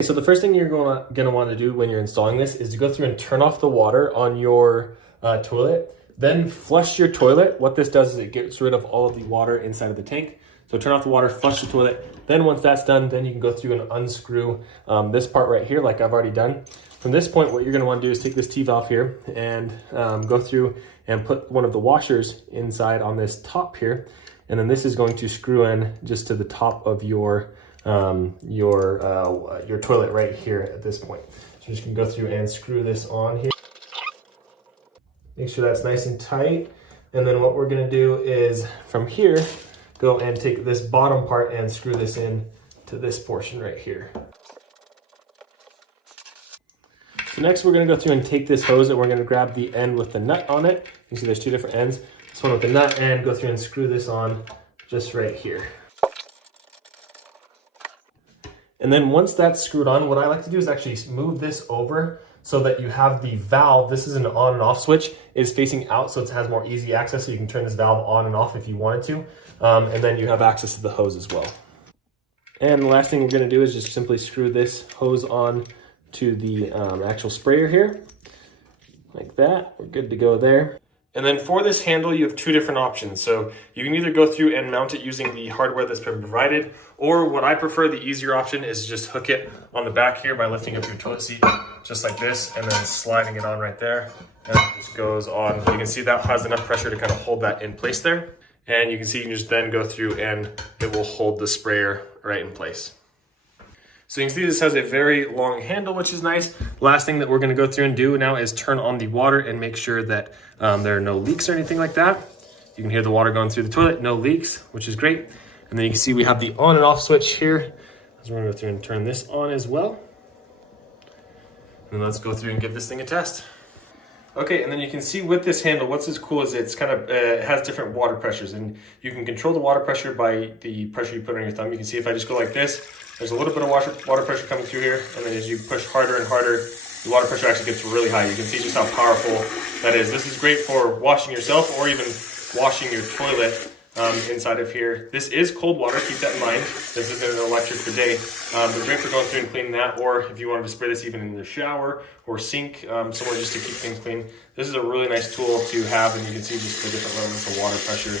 So the first thing you're gonna want to do when you're installing this is to go through and turn off the water on your toilet, then flush your toilet. What this does is it gets rid of all of the water inside of the tank. So turn off the water, flush the toilet. Then once that's done, then you can go through and unscrew this part right here like I've already done. From this point, what you're gonna want to do is take this T-valve here and go through and put one of the washers inside on this top here. And then this is going to screw in just to the top of your toilet right here at this point. So you're just gonna go through and screw this on here. Make sure that's nice and tight. And then what we're gonna do is from here, go and take this bottom part and screw this in to this portion right here. So next we're gonna go through and take this hose and we're gonna grab the end with the nut on it. You see there's two different ends. This one with the nut, and go through and screw this on just right here. And then once that's screwed on, what I like to do is actually move this over so that you have the valve, this is an on and off switch, is facing out so it has more easy access, so you can turn this valve on and off if you wanted to. And then you have access to the hose as well. And the last thing we're gonna do is just simply screw this hose on to the actual sprayer here, like that. We're good to go there. And then for this handle, you have two different options. So you can either go through and mount it using the hardware that's been provided, or what I prefer, the easier option, is just hook it on the back here by lifting up your toilet seat, just like this, and then sliding it on right there. And it just goes on. You can see that has enough pressure to kind of hold that in place there. And you can see you can just then go through and it will hold the sprayer right in place. So you can see this has a very long handle, which is nice. Last thing that we're gonna go through and do now is turn on the water and make sure that there are no leaks or anything like that. You can hear the water going through the toilet, no leaks, which is great. And then you can see we have the on and off switch here. So we're gonna go through and turn this on as well. And let's go through and give this thing a test. Okay, and then you can see with this handle, what's as cool is it's kind of, it has different water pressures, and you can control the water pressure by the pressure you put on your thumb. You can see if I just go like this, there's a little bit of water pressure coming through here, and then as you push harder and harder, the water pressure actually gets really high. You can see just how powerful that is. This is great for washing yourself or even washing your toilet inside of here. This is cold water, keep that in mind. This isn't an electric bidet, but great for going through and cleaning that, or if you wanted to spray this even in the shower or sink, somewhere just to keep things clean. This is a really nice tool to have, and you can see just the different levels of water pressure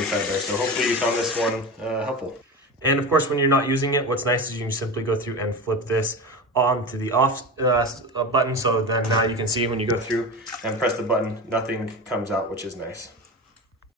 inside there. So hopefully you found this one helpful. And of course, when you're not using it, what's nice is you can simply go through and flip this onto the off button. So then now you can see when you go through and press the button, nothing comes out, which is nice.